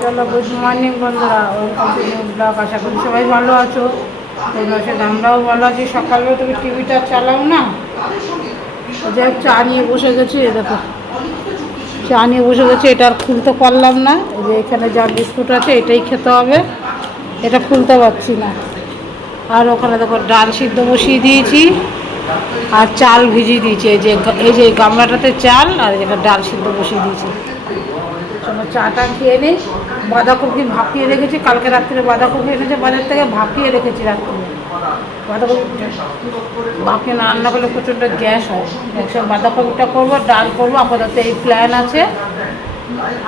চলো, good morning বন্ধুরা, welcome to new blog. আশা করি সবাই ভালো আছো। এই মাসে আমরাও ভালো আছি। সকালবেলা তুমি টিভিটা চালাও না, যাই হোক চা নিয়ে বসে গেছি। এ দেখো, চা নিয়ে বসে গেছি। এটা আর খুলতে পারলাম না। এই যে এখানে যা বিস্কুট আছে এটাই খেতে হবে, এটা খুলতে পারছি না। আর ওখানে দেখো ডাল সিদ্ধ বসিয়ে দিয়েছি আর চাল ভিজিয়ে দিয়েছি। এই যে গামলাটাতে চাল আর এখানে ডাল সিদ্ধ বসিয়ে দিয়েছি। চলো চাটা খেয়ে নিই। বাঁধাকপি ভাপিয়ে রেখেছি, কালকে রাত্রে বাঁধাকপি এনেছে বাজার থেকে, ভাপিয়ে রেখেছি রাত্রে। বাঁধাকপি ভাপিয়ে না রান্না করলে প্রচণ্ড গ্যাস হয়। একসঙ্গে বাঁধাকপিটা করবো, ডাল করবো, আপাতত এই প্ল্যান আছে।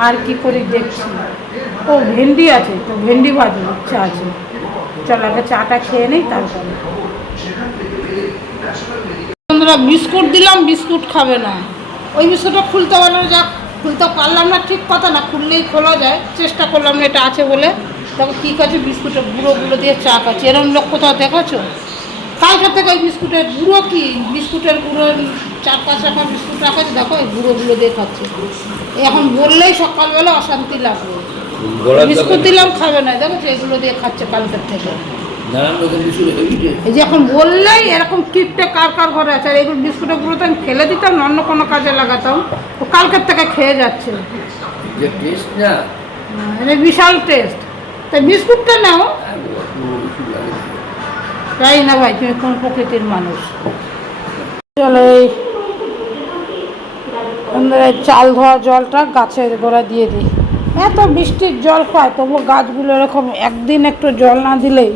আর কি করি দেখছি। ও ভেন্ডি আছে, তো ভেন্ডি ভাজবো, ইচ্ছা আছে। চলো আগে চাটা খেয়ে নিই তারপরে। বন্ধুরা বিস্কুট দিলাম, বিস্কুট খাবে না। ওই বিস্কুটটা খুলতে পারলাম, যা খুলতে পারলাম না ঠিক কথা না, খুললেই খোলা যায়। চেষ্টা করলাম না, এটা আছে বলে। তখন কী করছে, বিস্কুটের গুঁড়োগুলো দিয়ে চা খাচ্ছে। এরকম লোক কোথাও দেখেছো? কালকে থেকে ওই বিস্কুটের গুঁড়ো, কি বিস্কুটের গুঁড়ো 4-5 টাকা বিস্কুট রাখাচ্ছে, দেখো এই গুঁড়োগুলো দিয়ে খাচ্ছে। এখন বললেই সকালবেলা অশান্তি লাগবে। বিস্কুট দিলাম খাবে না, দেখো এগুলো দিয়ে খাচ্ছে কালকের থেকে। এই যে এখন বললেই এরকম কিপটে কার কার ঘরে আছে। আর এগুলো বিস্কুটের গুঁড়ো তো আমি ফেলে দিতাম, অন্য কোনো কাজে লাগাতাম। ও কালকের থেকে খেয়ে যাচ্ছে। এটা বিশাল টেস্ট। তাই বিস্কুটটা নাও। তাই না ভাই, তুমি কোন প্রকৃতির মানুষ। চলো এই চাল ধোয়া জলটা গাছের গোড়া দিয়ে দিই। এত বৃষ্টির জল পায়, তবু গাছগুলো এরকম একদিন একটু জল না দিলেই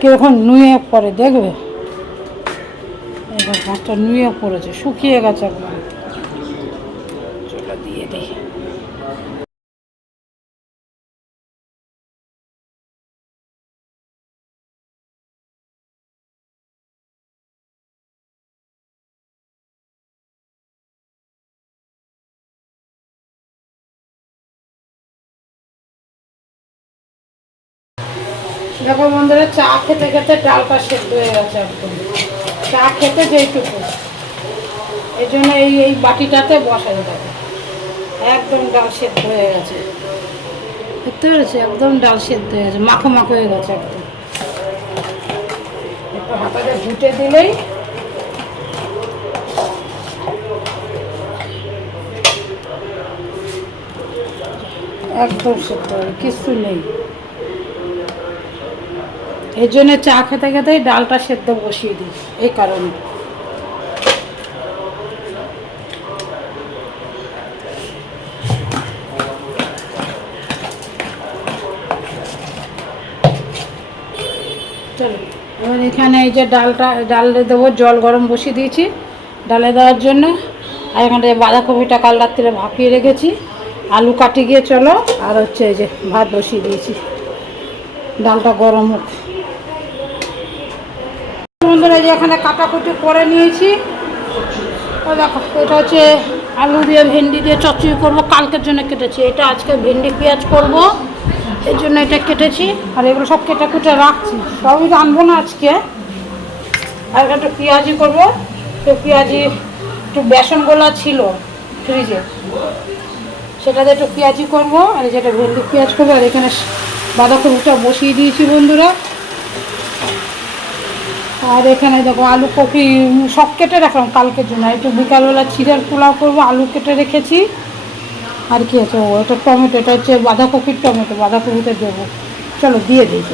কীরকম নুয়ে পড়ে, দেখবে। এবার গাছটা নুয়ে পড়েছে, শুকিয়ে গেছে একবার। চলো দিয়ে দিই। দেখো বন্ধুরা, চা খেতে খেতে ডালটা সেদ্ধ হয়ে গেছে একদম। চা খেতে যেইটুকু, এই জন্য এই বাটিটাতে বসাই দেবো। একদম ডাল সেদ্ধ হয়ে গেছে, দেখতে পেরেছি? একদম ডাল সেদ্ধ হয়ে গেছে, মাখো মাখো হয়ে গেছে একদম। একটু হাতাতে ঘুটে দিলেই একদম সেদ্ধ হবে, কিছু নেই। এই জন্য চা খেতে খেতেই ডালটা সেদ্ধ বসিয়ে দিই, এই কারণে। চলো এবার এখানে এই যে ডালে দেবো, জল গরম বসিয়ে দিয়েছি ডালে দেওয়ার জন্য। আর এখানে বাঁধাকপিটা কাল রাত্রে ভাপিয়ে রেখেছি, আলু কাটি গিয়ে চলো। আর হচ্ছে এই যে ভাত বসিয়ে দিয়েছি, ডালটা গরম হোক। বন্ধুরা যে এখানে কাটাকুটি করে নিয়েছি। দেখো এটা হচ্ছে আলু দিয়ে ভেন্ডি দিয়ে চচ্চড়ি করবো, কালকের জন্য কেটেছি। এটা আজকে ভেন্ডি পেঁয়াজ করব, এর জন্য এটা কেটেছি। আর এগুলো সব কেটে কুটে রাখছি, সবই রানবো না আজকে। আর একটু পেঁয়াজি করবো, তো পেঁয়াজি একটু বেসন গোলা ছিল ফ্রিজে, সেটাতে একটু পেঁয়াজি করবো। আর যেটা ভেন্ডি পেঁয়াজ করবো। আর এখানে বাঁধাকপিটা বসিয়ে দিয়েছি বন্ধুরা। আর এখানে দেখো আলু কপি সব কেটে রাখলাম কালকের জন্য। একটু বিকালবেলা চিড়ের পোলাও করবো, আলু কেটে রেখেছি। আর কি আছে, ও এটা টমেটো, এটা হচ্ছে বাঁধাকপির টমেটো, বাঁধাকপিটা দেবো। চলো দিয়ে দিই,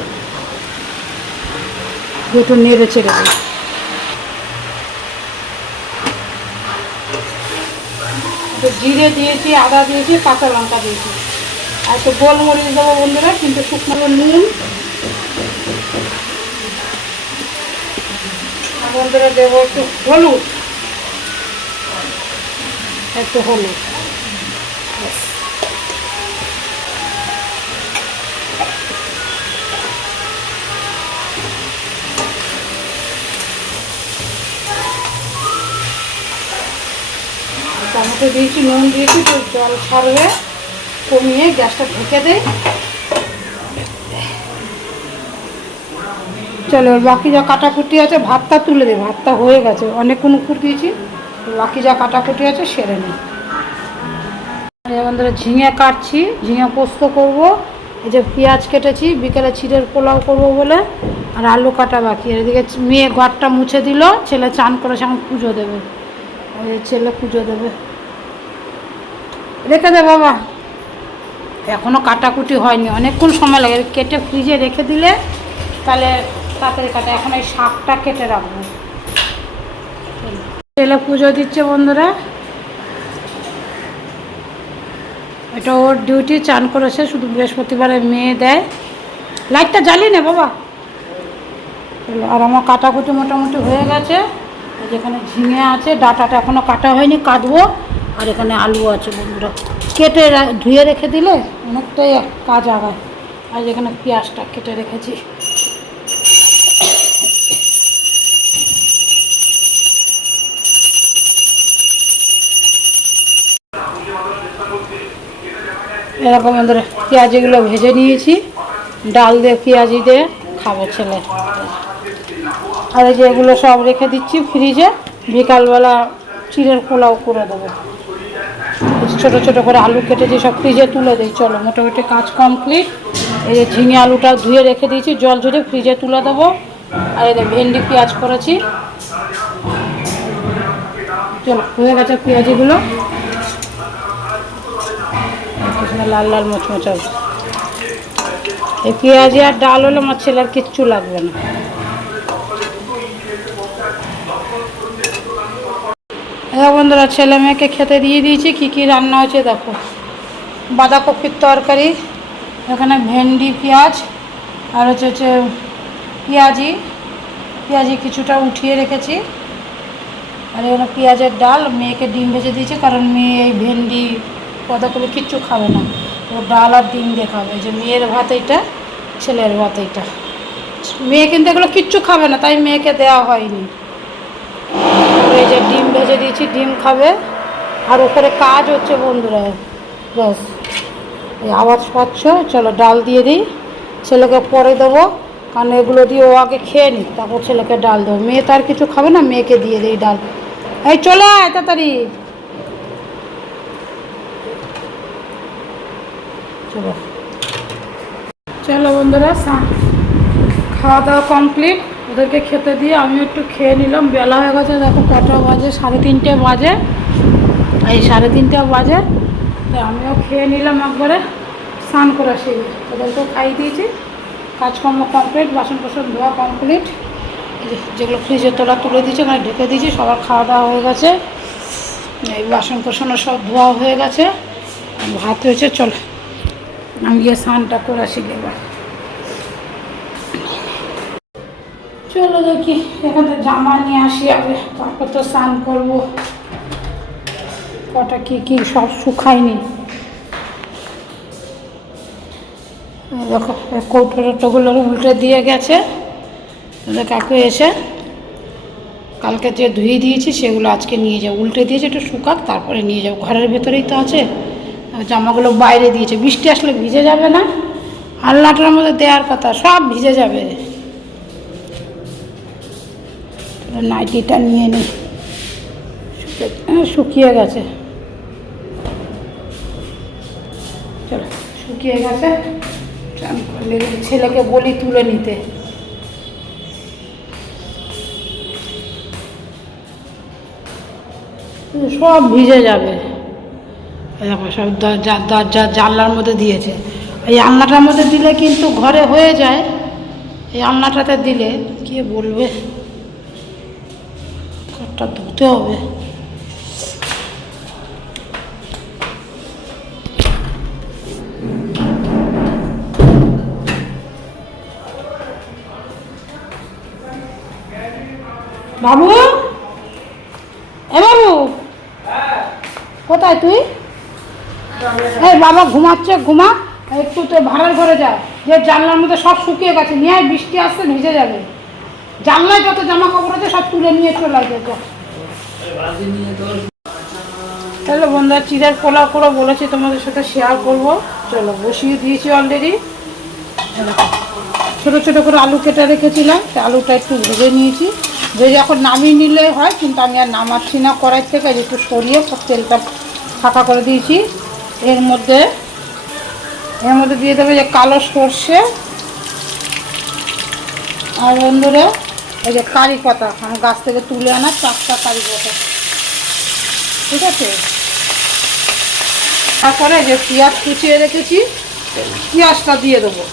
একটু নেড়ে ছেড়ে দিই। একটু জিরে দিয়েছি, আদা দিয়েছি, কাঁচা লঙ্কা দিয়েছি। আর একটু গোলমরিচ দেবো বন্ধুরা, কিন্তু শুকনো নুন। বন্ধুরা দেবো একটু হলুদ, একটু হলুদ। টমেটো দিয়েছি, নুন দিয়েছি, তো জল ছাড়বে, কমিয়ে গ্যাসটা ঢেকে দেয়। চলো বাকি যা কাটাকুটি আছে, ভাতটা তুলে দিই। ভাতটা হয়ে গেছে, অনেকক্ষণ উপর দিয়েছি। বাকি যা কাটাকুটি আছে সেরে নিই। যেমন ধরো ঝিঙে কাটছি, ঝিঙে পোস্ত করব। এই যে পেঁয়াজ কেটেছি, বিকেলে চিড়ের পোলাও করব বলে। আর আলু কাটা বাকি। আর এদিকে মেয়ে ঘরটা মুছে দিল, ছেলে চান করেছে, এখন পুজো দেবে। ওই ছেলে পুজো দেবে। রেখে দে বাবা, এখনও কাটাকুটি হয়নি, অনেকক্ষণ সময় লাগে। কেটে ফ্রিজে রেখে দিলে তাহলে তাড়াতাড়ি কাটা। এখন এই শাকটা কেটে রাখবো। ছেলে পুজো দিচ্ছে বন্ধুরা, এটা ওর ডিউটি। চান করেছে, শুধু বৃহস্পতিবারে মেয়ে দেয়। লাইটটা জ্বালিয়ে নে বাবা। আর আমার কাটাকুটি মোটামুটি হয়ে গেছে। যেখানে ঝিঙে আছে, ডাটাটা এখনও কাটা হয়নি, কাটবো। আর এখানে আলু আছে বন্ধুরা, কেটে ধুয়ে রেখে দিলে অনেকটাই কাজ আগায়। আর যেখানে পেঁয়াজটা কেটে রেখেছি। এরকম আমাদের পেঁয়াজিগুলো ভেজে নিয়েছি, ডাল দিয়ে পেঁয়াজি দিয়ে খাবে ছেলে। আর এই যে এগুলো সব রেখে দিচ্ছি ফ্রিজে, বিকালবেলা চিড়ের পোলাও করে দেবো। ছোটো ছোটো করে আলু কেটেছি, সব ফ্রিজে তুলে দিই। চলো, মোটামুটি কাজ কমপ্লিট। এই যে ঝিঙে আলুটা ধুয়ে রেখে দিয়েছি, জল ঝরে ফ্রিজে তুলে দেবো। আর এই ভেন্ডি পেঁয়াজ করেছি। চলো, হয়ে গেছে পেঁয়াজিগুলো, লাল লাল মোচমোচা। এই পেঁয়াজি আর ডাল হলে আমার ছেলের কিচ্ছু লাগবে না। হ্যাঁ বন্ধুরা, ছেলে মেয়েকে খেতে দিয়ে দিয়েছি। কী কী রান্না হয়েছে দেখো। বাঁধাকপির তরকারি, এখানে ভেন্ডি পেঁয়াজ, আর হচ্ছে পেঁয়াজি কিছুটা উঠিয়ে রেখেছি। আর এখানে পেঁয়াজের ডাল, মেয়েকে ডিম ভেজে দিয়েছি, কারণ মেয়ে এই ভেন্ডি বাঁধাকপি কিচ্ছু খাবে না, ও ডাল আর ডিম দিয়ে খাবে। যে মেয়ের ভাত এইটা, ছেলের ভাত এইটা। মেয়ে কিন্তু এগুলো কিচ্ছু খাবে না, তাই মেয়েকে দেওয়া হয়নি। এই যে ডিম ভেজে দিয়েছি, ডিম খাবে। আর ওপরে কাজ হচ্ছে বন্ধুরা, ব্যাস এই আওয়াজ পাচ্ছ। চলো ডাল দিয়ে দিই, ছেলেকে পরে দেবো, কারণ এগুলো দিয়ে ও আগে খেয়ে নিই, তারপর ছেলেকে ডাল দেবো। মেয়ে তো আর কিছু খাবে না, মেয়েকে দিয়ে দিই ডাল। এই চলে আয় তাড়াতাড়ি। চলো চলো বন্ধুরা, খাওয়া দাওয়া কমপ্লিট। ওদেরকে খেতে দিয়ে আমি একটু খেয়ে নিলাম। বেলা হয়ে গেছে, দেখো কটা বাজে, 3:30 বাজে। এই 3:30 বাজে, তো আমিও খেয়ে নিলাম একবারে। স্নান করে আসি, ওদেরকেও খাইয়ে দিয়েছি। কাজকর্ম কমপ্লিট, বাসন কোসন ধোয়া কমপ্লিট। যেগুলো ফ্রিজে তোলা তুলে দিয়েছি, ওখানে ঢেকে দিয়েছি। সবার খাওয়া দাওয়া হয়ে গেছে, এই বাসন কোসনও সব ধোয়া হয়ে গেছে। ভাত হয়েছে। চলো আমি গিয়ে স্নানটা করে আসি এবার। চলো দেখি, এখানে জামা নিয়ে আসি আগে, তারপর তো স্নান করবো। কটা কি সব শুকায়নি। দেখো কৌটোগুলো উল্টে দিয়ে গেছে। কাকু এসে কালকে যে ধুয়ে দিয়েছি সেগুলো আজকে নিয়ে যাও, উল্টে দিয়েছে, একটু শুকাক তারপরে নিয়ে যাও। ঘরের ভেতরেই তো আছে, জামাগুলো বাইরে দিয়েছে। বৃষ্টি আসলে ভিজে যাবে না, আলনাটার মধ্যে দেওয়ার কথা, সব ভিজে যাবে। নাইটিটা নিয়ে নিই, শুকিয়ে গেছে। চলো, শুকিয়ে গেছে। ছেলেকে বলি তুলে নিতে। সব ভিজে যাবে। দেখো সব দরজা জানলার মধ্যে দিয়েছে। এই আলনাটার মধ্যে দিলে কিন্তু ঘরে হয়ে যায়, এই আলনাটাতে দিলে কে বলবে, ঘরটা ধুতে হবে। বাবু, এ বাবু, কোথায় তুই? এই বাবা ঘুমাচ্ছে, ঘুমা। একটু তো ভাড়ার ঘরে যা, যে জানলার মধ্যে সব শুকিয়ে গেছে, নিয়ে বৃষ্টি আসছে ভিজে যাবে। জানলায় যত জামা কাপড় আছে সব তুলে নিয়ে চলে আসবে। তাহলে বন্ধুরা, চিড়ের পোলাও করে বলেছি তোমাদের সাথে শেয়ার করব। চলো, বসিয়ে দিয়েছি অলরেডি। ছোটো ছোটো করে আলু কেটে রেখেছিলাম, সেই আলুটা একটু ভেজে নিয়েছি। ভেজে এখন নামিয়ে নিলে হয়, কিন্তু আমি আর নামাচ্ছি না কড়াই থেকে। একটু সরিয়ে সব তেলটা ফাঁকা করে দিয়েছি। এর মধ্যে দিয়ে দেবে যে কালো সর্ষে, আর বন্ধুরা এই যে কারি পাতা, আমার গাছ থেকে তুলে আনা চারটা কারি পাতা, ঠিক আছে। তারপরে যে পেঁয়াজ কুচিয়ে রেখেছি, পেঁয়াজটা দিয়ে দেবো।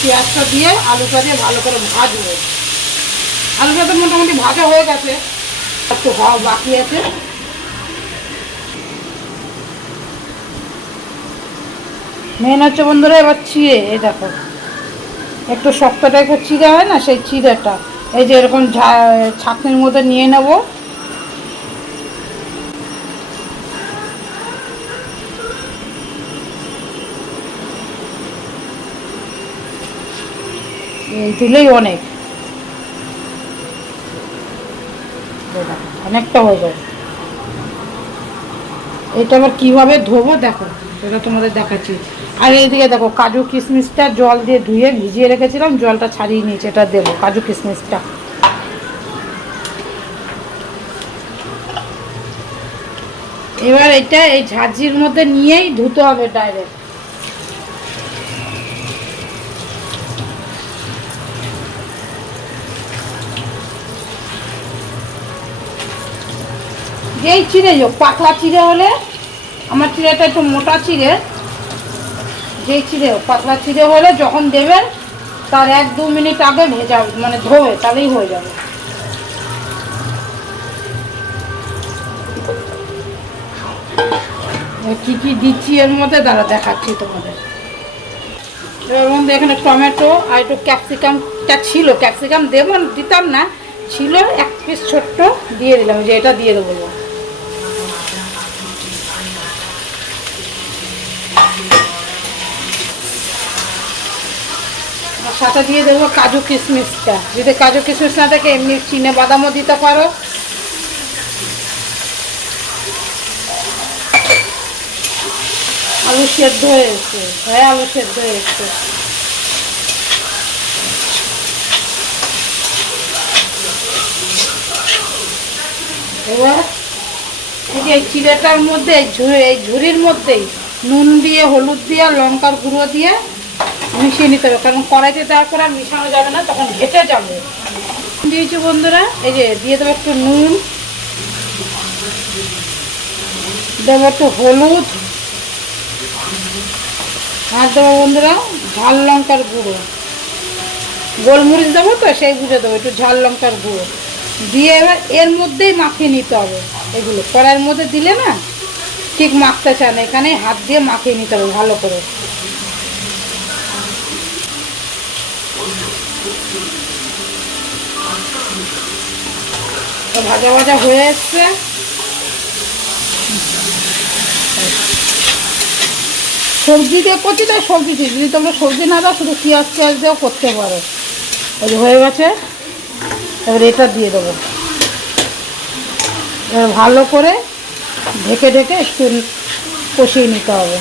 পেঁয়াজটা দিয়ে আলুটা দিয়ে ভালো করে ভাজবো। আলুটা তো মোটামুটি ভাজা হয়ে গেছে, একটু হওয়া বাকি আছে। মেন হচ্ছে বন্ধুরা এবার চিড়ে, এই দেখো একটু শক্ত টাইপের চিড়ে হয় না, সেই চিড়েটা এই যে এরকম ছাঁকনির মধ্যে নিয়ে নেব। এই দিলেই অনেকটা হয়ে যায়। এটা আবার কীভাবে ধোবো দেখো, সেটা তোমাদের দেখাচ্ছি। আর এইদিকে দেখো কাজু কিশমিশটা জল দিয়ে ধুয়ে ভিজিয়ে রেখেছিলাম, জলটা ছাড়িয়ে নিয়েছি, এটা দেবো কাজু কিশমিশটা। এবার এটা এই ঝাঁঝির মধ্যে নিয়েই ধুতে হবে ডাইরেক্ট। যেই চিড়ে হোক, পাতলা চিড়ে হলে, আমার চিড়েটা একটু মোটা চিড়ে, যেই চিড়ে হোক পাতলা চিড়ে হলে যখন দেবেন তার 1-2 মিনিট আগে ভেজা মানে ধোবে, তাহলেই হয়ে যাবে। কি কি দিচ্ছি এর মধ্যে দাঁড়া দেখাচ্ছি তোমাদের। এর মধ্যে এখানে টমেটো আর একটু ক্যাপসিকামটা ছিল, ক্যাপসিকাম দেবো দিতাম না, ছিল 1 পিস ছোট্ট, দিয়ে দিলাম, যে এটা দিয়ে দেবো। সাথে দিয়ে দেবো কাজু কিশমিশটা, যদি কাজু কিশমিশ না থাকে এমনি চিনে বাদামও দিতে পারো। আলু সেদ্ধ হয়ে এসছে, হ্যাঁ আলু সেদ্ধ হয়ে এসছে। এবার এই যে চিড়েটার মধ্যে এই ঝুড়ির মধ্যেই নুন দিয়ে, হলুদ দিয়ে, লঙ্কার গুঁড়ো দিয়ে মিশিয়ে নিতে হবে, কারণ কড়াইতে দেওয়ার পর আর মিশানো যাবে না, তখন ঘেটে যাবে। দিয়েছি বন্ধুরা, এই যে দিয়ে দেবো একটু নুন, দেবো একটু হলুদ, আর দেবো বন্ধুরা ঝাল লঙ্কার গুঁড়ো, গোলমরিচ দেবো তো সেই বুঝে দেবো, একটু ঝাল লঙ্কার গুঁড়ো দিয়ে এবার এর মধ্যেই মাখিয়ে নিতে হবে। এগুলো কড়াইয়ের মধ্যে দিলে না ঠিক মাখতে চায় না, এখানে হাত দিয়ে মাখিয়ে নিতে হবে ভালো করে। ভাজা ভাজা হয়ে এসছে। সবজি দিয়ে করছি তাই সবজি দিই, যদি তোমরা সবজি না দাও শুধু পেঁয়াজ দিয়েও করতে পারো। ওই যে হয়ে গেছে, এবার এটা দিয়ে দেবো। এবার ভালো করে ঢেকে ঢেকে একটু কষিয়ে নিতে হবে।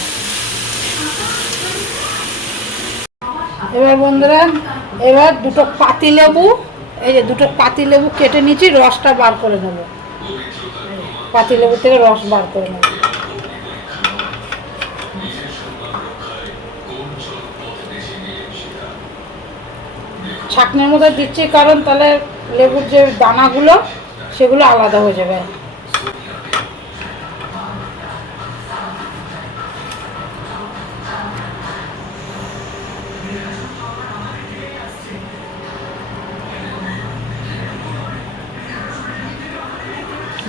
এবার বন্ধুরা এবার দুটো পাতিলেবু, এই যে দুটো পাতিলেবু কেটে নিয়েছি, রসটা বার করে নেব, পাতিলেবু থেকে রস বার করে নেব। ছাঁকনির মধ্যে দিচ্ছি কারণ তাহলে লেবুর যে দানাগুলো সেগুলো আলাদা হয়ে যাবে।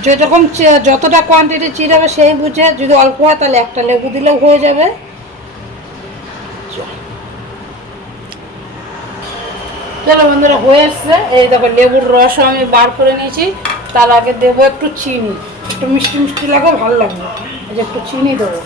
যেরকম যতটা কোয়ান্টিটি চিড়ে হবে সেই বুঝে, যদি অল্প হয় তাহলে একটা লেবু দিলেও হয়ে যাবে। চলো বন্ধুরা হয়ে এসছে, এই দেখো লেবুর রসও আমি বার করে নিয়েছি। তার আগে দেবো একটু চিনি, একটু মিষ্টি মিষ্টি লাগবে, ভালো লাগবে, এই যে একটু চিনি দেবো।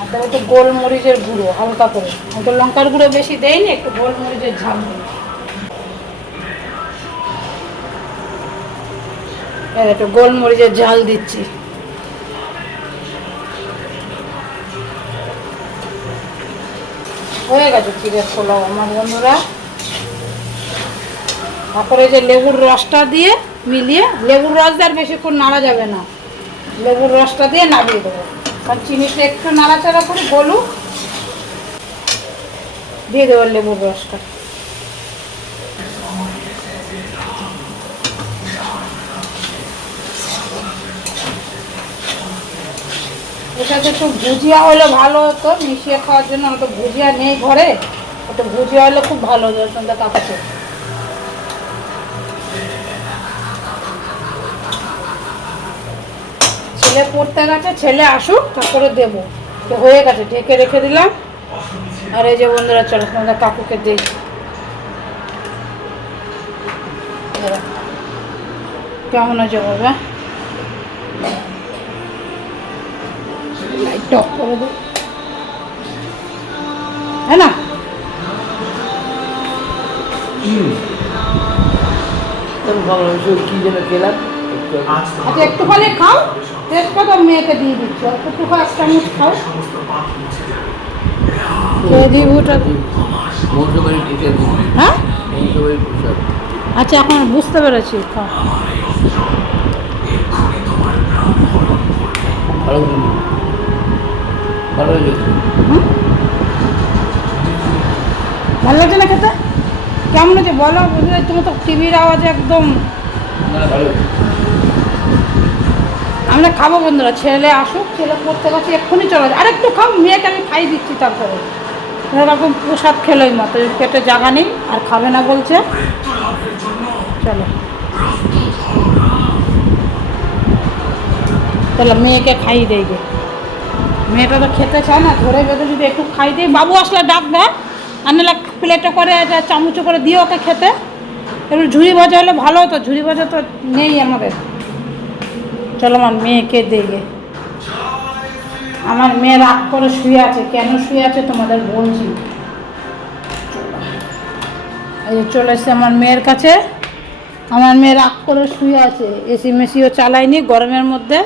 আর দেবো একটু গোলমরিচের গুঁড়ো হালকা করে, আমি তো লঙ্কার গুঁড়ো বেশি দেয়নি, একটু গোলমরিচের ঝাল দেবো। একটু গোলমরিচের ঝাল দিচ্ছি। হয়ে গেছে চিড়ের পোলাও আমার বন্ধুরা। তারপরে যে লেবুর রসটা দিয়ে মিলিয়ে, লেবুর রস দিয়ে আর বেশিক্ষণ নাড়া যাবে না, লেবুর রসটা দিয়ে নামিয়ে দেবো। কারণ চিনিটা একটু নাড়াচাড়া করে গলুক, দিয়ে দেবো লেবুর রসটা। এর সাথে একটু ভুজিয়া হলে ভালো হতো মিশিয়ে খাওয়ার জন্য, আমার তো ভুজিয়া নেই ঘরে, একটু ভুজিয়া হলে খুব ভালো হতো সন্ধ্যা কাকাতে। ছেলে পড়তে গেছে, ছেলে আসুক তারপরে দেবো। তো হয়ে গেছে, ঢেকে রেখে দিলাম। আর এই যে বন্ধুরা চলো তোমাদের কাকুকে দিই। কেমন আছে বাবা? লাইট অফ করে দে, হ্যাঁ না? কি যেন খেলাম আচ্ছা একটুখানি খাও, তেজপাতা মেয়েকে দিয়ে দিচ্ছি, একটু খাও, 1 চামচ খাও। হ্যাঁ আচ্ছা এখন বুঝতে পেরেছি, খাও। ভালো লাগছে না খেতে? কেমন হচ্ছে বলো? বুঝলে তুমি তো টিভির আওয়াজে একদম। আমরা খাবো বন্ধুরা, ছেলে আসুক, ছেলে পড়তে গেছে, এক্ষুনি চলে যায়। আর একটু খাও, মেয়েকে আমি খাইয়ে দিচ্ছি। তারপরে এরকম প্রসাদ খেলোই মতো, পেটে জায়গা নেই আর খাবে না বলছে। চলো চলো মেয়েকে খাইয়ে দেই গে। মেয়েটা তো খেতে চায় না, ধরে বেঁধে যদি একটু খাই দিই, বাবু আসলে ডাকবে, আর নাহলে প্লেটে করে চামচে করে দিয়ে ওকে খেতে। এবার ঝুড়ি ভাজা হলে ভালো হতো, ঝুড়ি ভাজা তো নেই আমাদের। চলো আমার মেয়েকে দিয়ে, আমার মেয়ে রাগ করে শুয়ে আছে। কেন শুয়ে আছে তোমাদের বলছি। এই যে চলে এসছে আমার মেয়ের কাছে। আমার মেয়ে রাগ করে শুয়ে আছে, এসি মেসিও চালায়নি গরমের মধ্যে।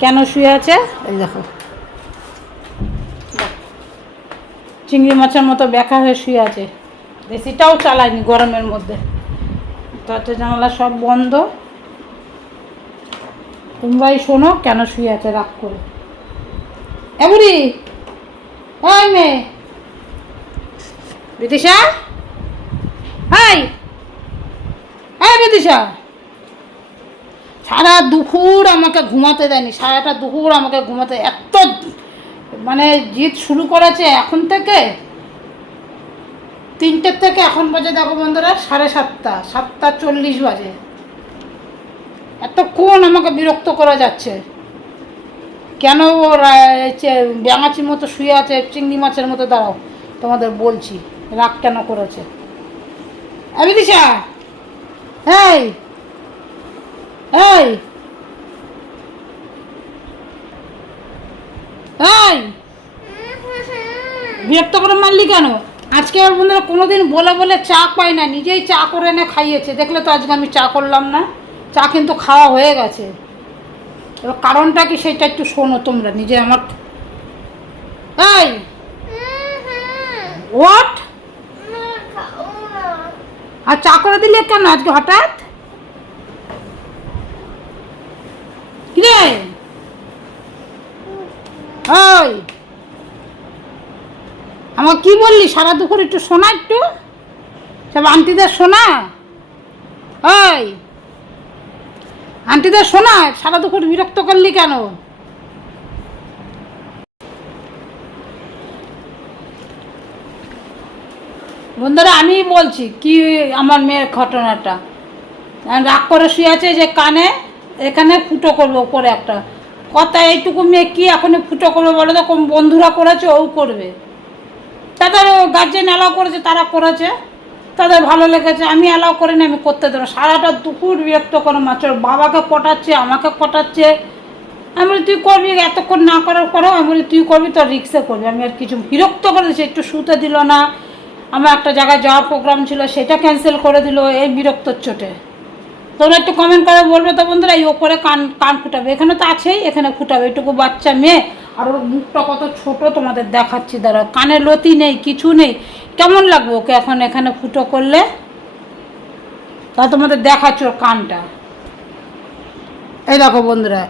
কেন শুয়ে আছে এই দেখো, চিংড়ি মাছের মতো ব্যাকা হয়ে শুয়ে আছে। এসিটাও চালায়নি গরমের মধ্যে, দরজা জানালা সব বন্ধ। তোমরাই শোনো কেন শুয়ে আছে রাগ করে। বুড়ি, ওই মেয়ে বিদিশা, হাই হ্যাঁ বিদিশা, সারা দুপুর আমাকে ঘুমাতে দেয়নি, সারাটা দুপুর আমাকে ঘুমাতে, এত মানে জিদ শুরু করেছে এখন থেকে। 3টের থেকে এখন বাজে দেখো বন্ধুরা 7:30, 7:40 বাজে। এতক্ষণ আমাকে বিরক্ত করা যাচ্ছে। কেন ও ব্যাঙাচির মতো শুয়ে আছে, চিংড়ি মাছের মতো? দাঁড়াও তোমাদের বলছি রাগ কেন করেছে। বিদিশা, এই এই এই বিরক্ত করে মারলি কেন? আজকে আমার বন্ধুরা কোনোদিন বলে বলে চা পাই না, নিজেই চা করে এনে খাইয়েছে। দেখলে তো আজকে আমি চা করলাম না, চা কিন্তু খাওয়া হয়ে গেছে। এবার কারণটা কি সেটা একটু শোনো তোমরা নিজে। আমার এই হোয়াট, আর চা করে দিলে কেন আজকে হঠাৎ? কি রে ওই, আমার কি বললি সারা দুপুর? একটু শোনা, একটু সব আন্টিদের শোনা। ওই আন্টিদের শোনা, সারা দুপুর বিরক্ত করলি কেন? বন্ধুরা আমি বলছি কি আমার মেয়ের ঘটনাটা। রাগ করে শুয়ে আছে যে কানে এখানে ফুটো করবো উপরে একটা কথা। এইটুকু মেয়ে কি এখনই ফুটো করবে বলো তো? কোন বন্ধুরা করেছে ও করবে, তাদের গার্জেন অ্যালাউ করেছে, তারা করেছে, তাদের ভালো লেগেছে। আমি অ্যালাউ করিনি, আমি করতে দেবো। সারাটা দুপুর বিরক্ত করে মাত্র বাবাকে পটাচ্ছে, আমাকে পটাচ্ছে। আমি বলি তুই করবি, এতক্ষণ না করার পরেও আমি বলি তুই করবি, তোর রিক্সে করবি। আমি আর কিছু বিরক্ত করে দিচ্ছি, একটু শুতে দিল না। আমার একটা জায়গায় যাওয়ার প্রোগ্রাম ছিল, সেটা ক্যান্সেল করে দিল এই বিরক্তর চোটে। তোমরা একটু কমেন্ট করে বলবে তো বন্ধুরা, এই ওপরে কান কান ফুটাবে, এখানে তো আছেই, এখানে ফুটাবে। এটুকু বাচ্চা মেয়ে আর ওর মুখটা কত ছোট তোমাদের দেখাচ্ছি, দাঁড়া, কানে লতি নেই, কিছু নেই। কেমন লাগবে ওকে এখন এখানে ফুটো করলে? তা তোমাদের দেখাচ্ছি ওর কানটা। এই দেখো বন্ধুরা,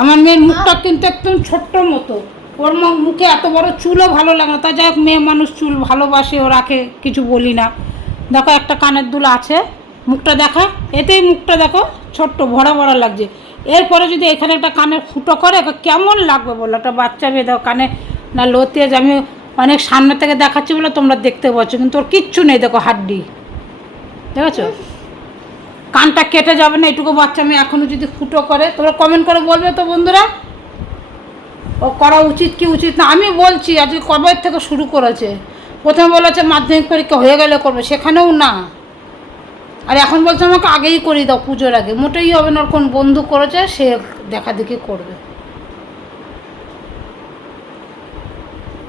আমার মেয়ের মুখটা কিন্তু একদম ছোট্ট মতো। ওর মুখে এত বড় চুলও ভালো লাগে না, তা যাই হোক মেয়ে মানুষ চুল ভালোবাসে, ও রাখে, কিছু বলি না। দেখো একটা কানের দুল আছে, মুখটা দেখা, এতেই মুখটা দেখো ছোট্ট ভরা ভরা লাগছে। এরপরে যদি এখানে একটা কানের ফুটো করে কেমন লাগবে বলো? একটা বাচ্চা মেয়ে দেখো কানে না লতি আছে, আমি অনেক সামনে থেকে দেখাচ্ছি বলে তোমরা দেখতে পাচ্ছ, কিন্তু ওর কিচ্ছু নেই, দেখো হাড্ডি, দেখেছো? কানটা কেটে যাবে না এটুকু বাচ্চা মেয়ে এখনও যদি ফুটো করে। তোমরা কমেন্ট করে বলবে তো বন্ধুরা, ও করা উচিত কি উচিত না। আমি বলছি আজকে কবে থেকে শুরু করেছে, প্রথমে বলেছে মাধ্যমিক পরীক্ষা হয়ে গেলে করবে, সেখানেও না। আর এখন বলছে আমাকে আগেই করিয়ে দাও, পুজোর আগে। মোটেই হবে না, ওর কোন বন্ধু করেছে সে দেখা দেখি করবে।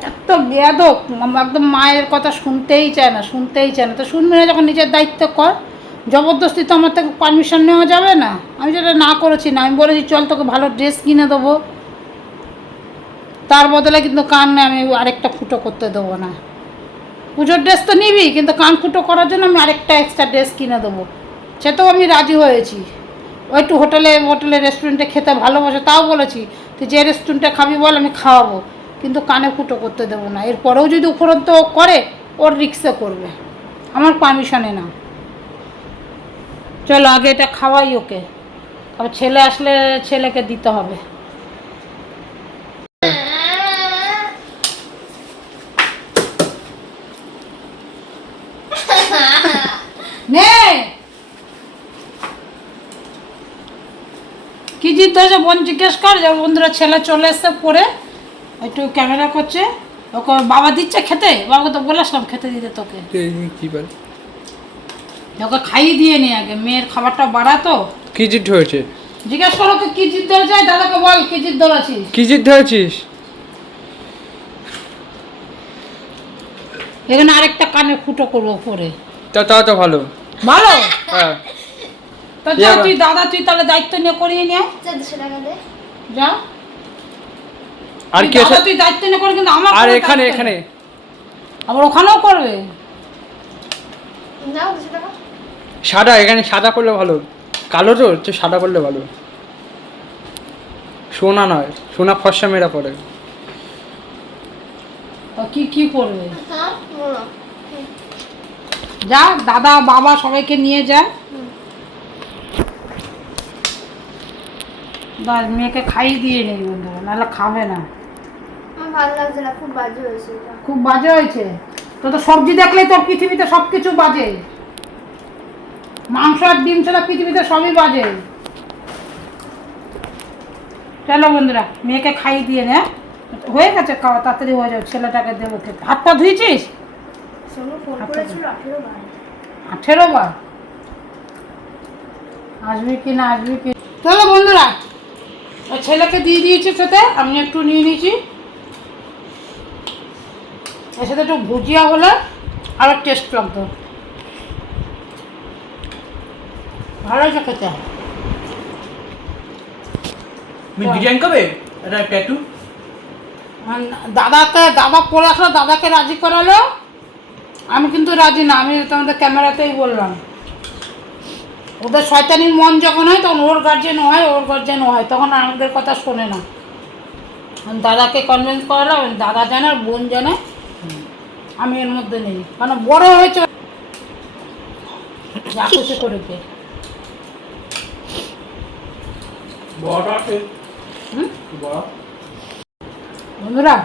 এত বেয়াদব, একদম মায়ের কথা শুনতেই চায় না, শুনতেই চায় না। তো শুনবে না যখন নিজের দায়িত্ব কর। জবরদস্তি তো আমার থেকে পারমিশন নেওয়া যাবে না। আমি যেটা না করেছি না, আমি বলেছি চল তোকে ভালো ড্রেস কিনে দেবো, তার বদলে কিন্তু কান আমি আরেকটা ফুটো করতে দেবো না। পুজোর ড্রেস তো নিবি, কিন্তু কান ফুটো করার জন্য আমি আরেকটা এক্সট্রা ড্রেস কিনে দেবো, সেটাও আমি রাজি হয়েছি। ও একটু হোটেলে রেস্টুরেন্টে খেতে ভালোবাসে, তাও বলেছি তুই যে রেস্টুরেন্টে খাবি বল, আমি খাওয়াবো, কিন্তু কানে ফুটো করতে দেবো না। এরপরেও যদি উপরন্ত করে, ওর রিক্সে করবে, আমার পারমিশনে না। চলো আগে এটা খাওয়াই ওকে, তবে ছেলে আসলে ছেলেকে দিতে হবে। নে কি জিত হয়েছে বোন জিজ্ঞেস কর। যে বন্ধুরা ছেলে চলে এসছে পরে, একটু ক্যামেরা করছে, ওকে বাবা দিচ্ছে খেতে। বাবাকে তো বলেছিলাম খেতে দিতে তোকে, কি বল, ওকে খাইয়ে দিয়ে নি আগে, মেয়ের খাবারটা বাড়া তো। কি জিদ হয়েছে? জিজ্ঞেস করো ওকে কি জিত ধরেছে, দাদাকে বল কি জিত ধরেছিস। কি জিদ হয়েছিস? এখানে আরেকটা কানে ফুটো করবো পরে। তা তো ভালো। ভালো, হ্যাঁ তা যা তুই দাদা, তুই তাহলে দায়িত্ব নিয়ে করিয়ে নিয়ে যা। আর কি আছে? তুই দায়িত্ব নিয়ে করে, কিন্তু আমার আর এখানে আবার ওখানেও করবে। সাদা, এখানে সাদা করলে ভালো, কালো তো সাদা করলে ভালো। সোনা নয়, সোনা ফর্সা মেয়েরা পরে। কি করবে? যা দাদা বাবা সবাইকে নিয়ে যা, মেয়েকে খাইয়ে দিয়ে নেই বন্ধুরা, নাহলে খাবে না। ভালো লাগছে না, খুব বাজে হয়েছে এটা। খুব বাজে হয়েছে তো সবজি দেখলেই তোর পৃথিবীতে সব কিছু বাজে। মাংস আর ডিম ছাড়া পৃথিবীতে সবই বাজে। চলো বন্ধুরা মেয়েকে খাইয়ে দিয়ে নে, হয়ে গেছে খাওয়া, তাড়াতাড়ি হয়ে যাবে, ছেলেটাকে দেবো খেতে। হাত পা ধুয়েছিস? সঙ্গে ফোন করেছিল 18 বার। 18 বার? আসবি কি না আসবি কি। চলো বন্ধুরা, ছেলেকে দিয়ে দিয়েছি খেতে, আমি একটু নিয়ে নিয়েছি। এর সাথে একটু ভুজিয়া হলে আরও টেস্ট লাগতো, ভালো হয়েছে খেতে। বিরিয়ানি কবে? এটা ট্যাটু দাদা পরে আসলো, দাদাকে রাজি করালো, আমি কিন্তু রাজি না। আমি তোমাদের ক্যামেরাতেই বললাম, ওদের শয়তানির মন যখন হয় তখন ওর গার্জেন হয়, তখন আমাদের কথা শোনে না। দাদাকে কনভিন্স করালাম, দাদা জানে আর বোন জানে, আমি এর মধ্যে নেই, কারণ বড় হয়েছে যা কিছু করেছে। বন্ধুরা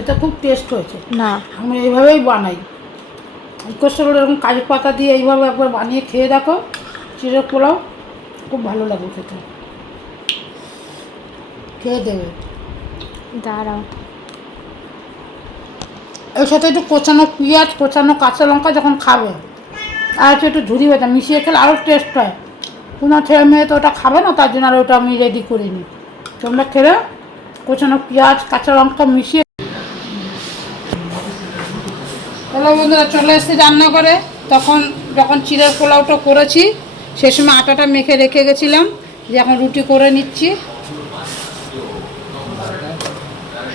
এটা খুব টেস্ট হয়েছে। না আমি এইভাবেই বানাই, কষে এরকম কাজু পাতা দিয়ে এইভাবে একবার বানিয়ে খেয়ে দেখো, চিড়ের পোলাও খুব ভালো লাগে খেতে, খেয়ে দেবে। দাঁড়াও, এর সাথে একটু কোচানো পেঁয়াজ, কোচানো কাঁচা লঙ্কা যখন খাবে, আর হচ্ছে একটু ঝুরি বাটা মিশিয়ে খেলে আরও টেস্ট হয়। কোনো ছেলে মেয়ে তো ওটা খাবে না, তার জন্য আর ওটা আমি রেডি করিনি। তোমরা খেলে কোচানো পেঁয়াজ কাঁচা লঙ্কা মিশিয়ে। তাহলে বন্ধুরা চলে এসেছি রান্না করে, তখন যখন চিড়ের পোলাওটা করেছি সে সময় আটাটা মেখে রেখে গেছিলাম, যে এখন রুটি করে নিচ্ছি।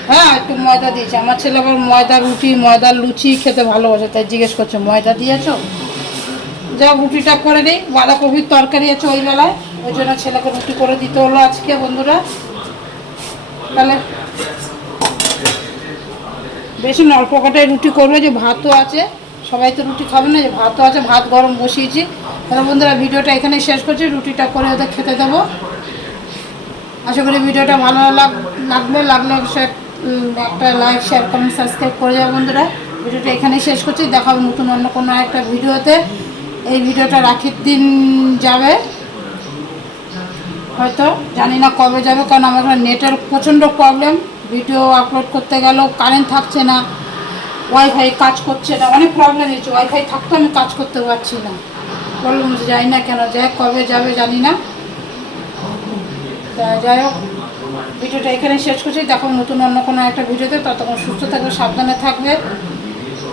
হ্যাঁ একটু ময়দা দিয়েছি, আমার ছেলে আবার ময়দা রুটি ময়দার লুচি খেতে ভালোবাসে, তাই জিজ্ঞেস করছে ময়দা দিয়েছো। যা রুটিটা করে দিই, বাঁধাকপির তরকারি আছে ওই বেলায়, ওই জন্য ছেলেকে রুটি করে দিতে হলো আজকে বন্ধুরা। তাহলে বেশি অল্প কটায় রুটি করবে, যে ভাতও আছে, সবাই তো রুটি খাবে না, যে ভাতও আছে, ভাত গরম বসিয়েছি। তাহলে বন্ধুরা ভিডিওটা এখানেই শেষ করছি, রুটিটা করে ওদের খেতে দেবো। আশা করি ভিডিওটা ভালো লাগলে একটা লাইক শেয়ার কমেন্ট সাবস্ক্রাইব করে যাবে বন্ধুরা। ভিডিওটা এখানেই শেষ করছি, দেখা হবে নতুন অন্য কোনো একটা ভিডিওতে। এই ভিডিওটা রাখির দিন যাবে, হয়তো জানি না কবে যাবে, কারণ আমার এখানে নেটের প্রচণ্ড প্রবলেম। ভিডিও আপলোড করতে গেলেও কারেন্ট থাকছে না, ওয়াইফাই কাজ করছে না, অনেক প্রবলেম হয়েছে। ওয়াইফাই থাকতে আমি কাজ করতে পারছি না, প্রবলেম হচ্ছে, জানি না কেন, যাই কবে যাবে জানি না। তা যাই হোক, ভিডিওটা এখানে শেষ করছি, দেখো নতুন অন্য কোনো একটা ভিডিওতে। ততক্ষণ সুস্থ থাকবে, সাবধানে থাকবে,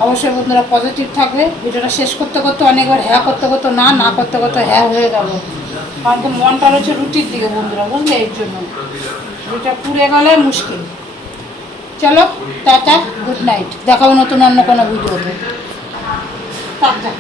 অবশ্যই বন্ধুরা পজিটিভ থাকবে। ভিডিওটা শেষ করতে করতে অনেকবার হ্যাঁ করতে করতে না করতে করতে হ্যাঁ হয়ে গেল, কারণ তো মনটা রয়েছে রুটির দিকে বন্ধুরা, বুঝলে, এর জন্য রুটিটা পুড়ে গেলে মুশকিল। চলো টাটা, গুড নাইট, দেখাবো নতুন অন্য কোনো ভিডিওতে। টাটা।